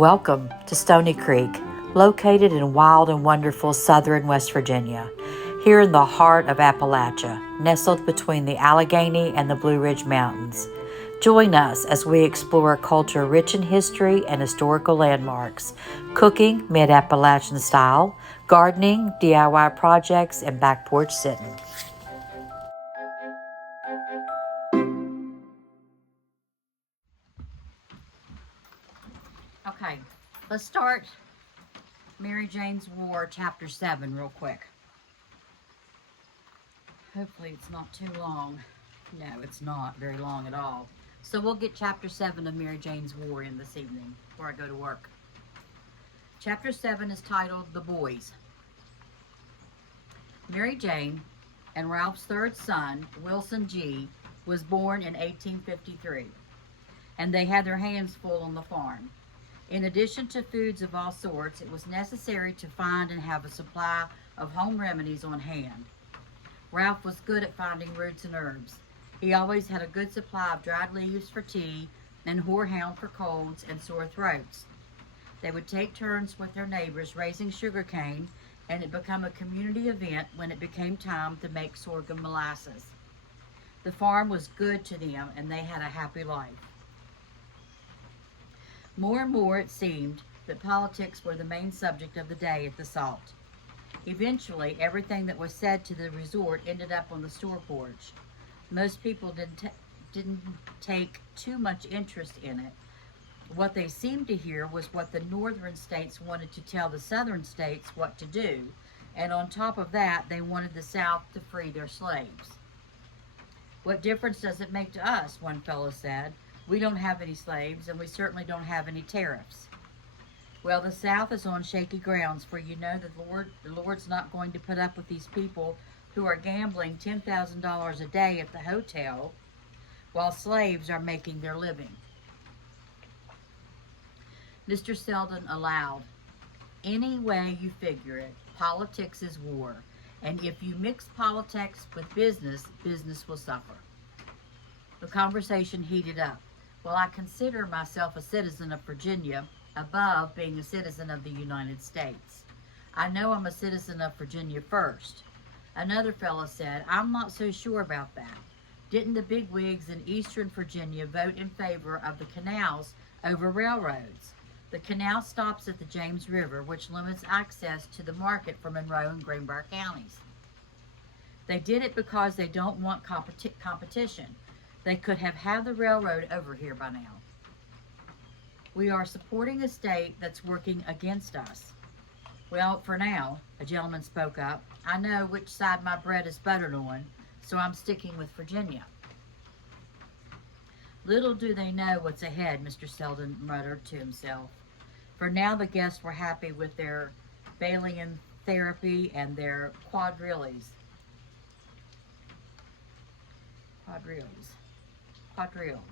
Welcome to Stony Creek, located in wild and wonderful southern West Virginia, here in the heart of Appalachia, nestled between the Allegheny and the Blue Ridge Mountains. Join us as we explore a culture rich in history and historical landmarks, cooking mid-Appalachian style, gardening, DIY projects, and back porch sitting. Okay, let's start Mary Jane's War, Chapter 7, real quick. Hopefully it's not too long. No, it's not very long at all. So we'll get Chapter 7 of Mary Jane's War in this evening before I go to work. Chapter 7 is titled The Boys. Mary Jane and Ralph's third son, Wilson G., was born in 1853, and they had their hands full on the farm. In addition to foods of all sorts, it was necessary to find and have a supply of home remedies on hand. Ralph was good at finding roots and herbs. He always had a good supply of dried leaves for tea and horehound for colds and sore throats. They would take turns with their neighbors raising sugar cane, and it became a community event when it became time to make sorghum molasses. The farm was good to them, and they had a happy life. More and more it seemed that politics were the main subject of the day at the Salt. Eventually, everything that was said to the resort ended up on the store porch. Most people didn't take too much interest in it. What they seemed to hear was what the northern states wanted to tell the southern states what to do, and on top of that, they wanted the South to free their slaves. "What difference does it make to us?" one fellow said. "We don't have any slaves, and we certainly don't have any tariffs." "Well, the South is on shaky grounds, for you know that the Lord's not going to put up with these people who are gambling $10,000 a day at the hotel while slaves are making their living." Mr. Selden allowed, "Any way you figure it, politics is war, and if you mix politics with business, business will suffer." The conversation heated up. "Well, I consider myself a citizen of Virginia above being a citizen of the United States. I know I'm a citizen of Virginia first." Another fellow said, "I'm not so sure about that. Didn't the bigwigs in eastern Virginia vote in favor of the canals over railroads? The canal stops at the James River, which limits access to the market for Monroe and Greenbrier counties. They did it because they don't want competition. They could have had the railroad over here by now. We are supporting a state that's working against us." "Well, for now," a gentleman spoke up, "I know which side my bread is buttered on, so I'm sticking with Virginia." "Little do they know what's ahead," Mr. Selden muttered to himself. For now the guests were happy with their Balian therapy and their quadrilles. Balian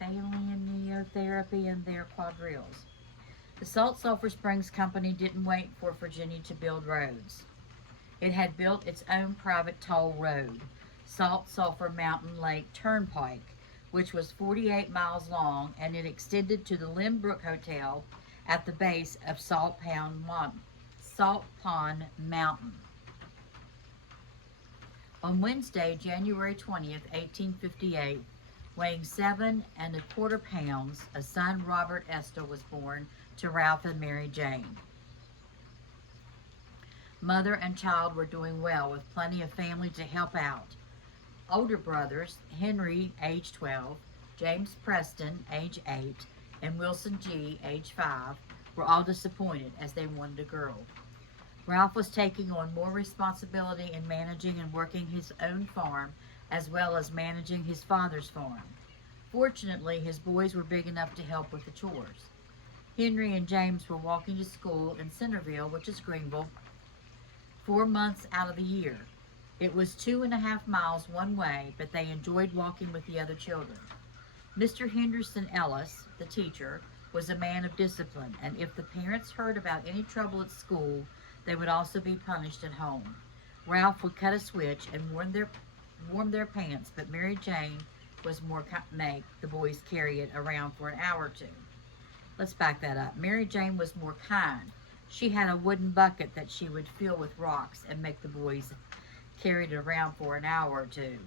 neotherapy and their quadrilles. The Salt Sulphur Springs Company didn't wait for Virginia to build roads. It had built its own private toll road, Salt Sulphur Mountain Lake Turnpike, which was 48 miles long, and it extended to the Lynbrook Hotel at the base of Salt Pond Mountain. On Wednesday, January 20th, 1858, weighing 7¼ pounds, a son, Robert Estill, was born to Ralph and Mary Jane. Mother and child were doing well, with plenty of family to help out. Older brothers, Henry, age 12, James Preston, age 8, and Wilson G., age 5, were all disappointed as they wanted a girl. Ralph was taking on more responsibility in managing and working his own farm, as well as managing his father's farm. Fortunately, his boys were big enough to help with the chores. Henry and James were walking to school in Centerville, which is Greenville, 4 months out of the year. It was 2½ miles one way, but they enjoyed walking with the other children. Mr. Henderson Ellis, the teacher, was a man of discipline, and if the parents heard about any trouble at school, they would also be punished at home. Ralph would cut a switch and warm their pants, but Mary Jane was more make the boys carry it around for an hour or two. Let's back that up. Mary Jane was more kind. She had a wooden bucket that she would fill with rocks and make the boys carry it around for an hour or two.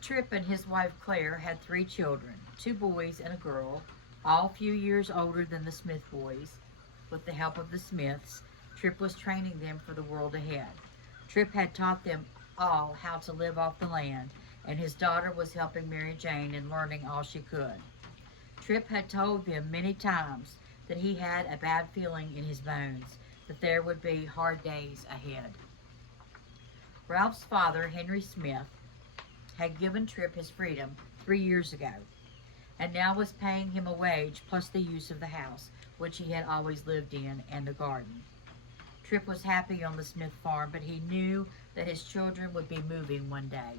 Tripp and his wife Claire had 3 children, 2 boys and a girl, all a few years older than the Smith boys. With the help of the Smiths, Tripp was training them for the world ahead. Tripp had taught them all how to live off the land, and his daughter was helping Mary Jane in learning all she could. Tripp had told them many times that he had a bad feeling in his bones, that there would be hard days ahead. Ralph's father, Henry Smith, had given Tripp his freedom 3 years ago, and now was paying him a wage plus the use of the house, which he had always lived in, and the garden. Tripp was happy on the Smith farm, but he knew that his children would be moving one day.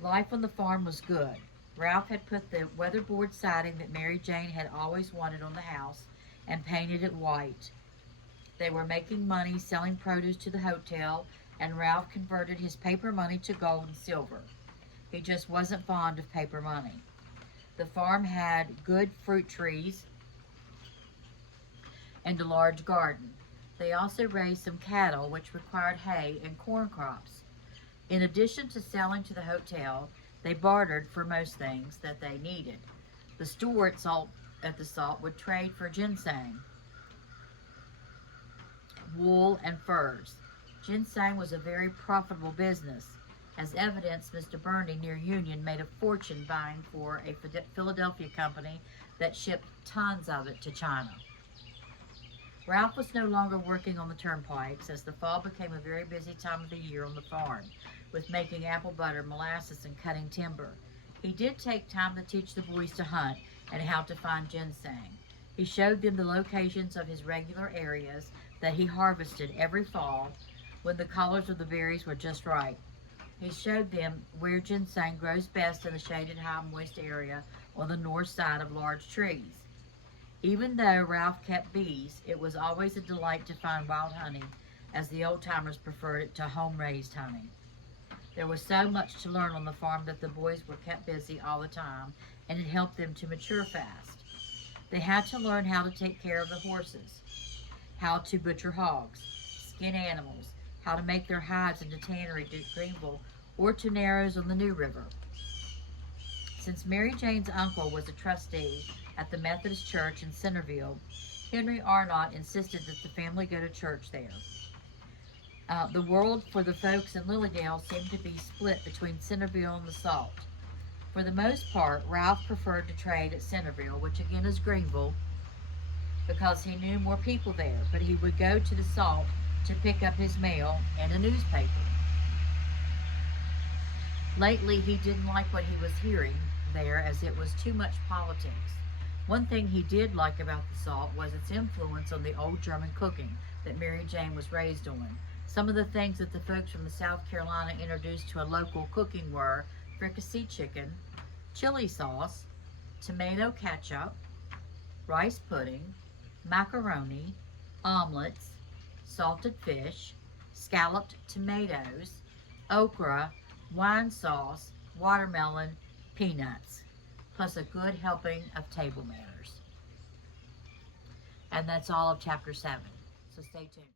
Life on the farm was good. Ralph had put the weatherboard siding that Mary Jane had always wanted on the house and painted it white. They were making money selling produce to the hotel, and Ralph converted his paper money to gold and silver. He just wasn't fond of paper money. The farm had good fruit trees and a large garden. They also raised some cattle, which required hay and corn crops. In addition to selling to the hotel, they bartered for most things that they needed. The store at the salt would trade for ginseng, wool, and furs. Ginseng was a very profitable business. As evidence, Mr. Burney near Union made a fortune buying for a Philadelphia company that shipped tons of it to China. Ralph was no longer working on the turnpikes, as the fall became a very busy time of the year on the farm, with making apple butter, molasses, and cutting timber. He did take time to teach the boys to hunt and how to find ginseng. He showed them the locations of his regular areas that he harvested every fall when the colors of the berries were just right. He showed them where ginseng grows best in the shaded, high, moist area on the north side of large trees. Even though Ralph kept bees, it was always a delight to find wild honey, as the old-timers preferred it to home-raised honey. There was so much to learn on the farm that the boys were kept busy all the time, and it helped them to mature fast. They had to learn how to take care of the horses, how to butcher hogs, skin animals, how to make their hides into tannery to Greenville or to Narrows on the New River. Since Mary Jane's uncle was a trustee at the Methodist Church in Centerville, Henry Arnott insisted that the family go to church there. The world for the folks in Lilydale seemed to be split between Centerville and the Salt. For the most part, Ralph preferred to trade at Centerville, which again is Greenville, because he knew more people there, but he would go to the Salt to pick up his mail and a newspaper. Lately, he didn't like what he was hearing there, as it was too much politics. One thing he did like about the Salt was its influence on the old German cooking that Mary Jane was raised on. Some of the things that the folks from the South Carolina introduced to a local cooking were fricasseed chicken, chili sauce, tomato ketchup, rice pudding, macaroni, omelets, salted fish, scalloped tomatoes, okra, wine sauce, watermelon, peanuts, plus a good helping of table manners. And that's all of chapter 7. So stay tuned.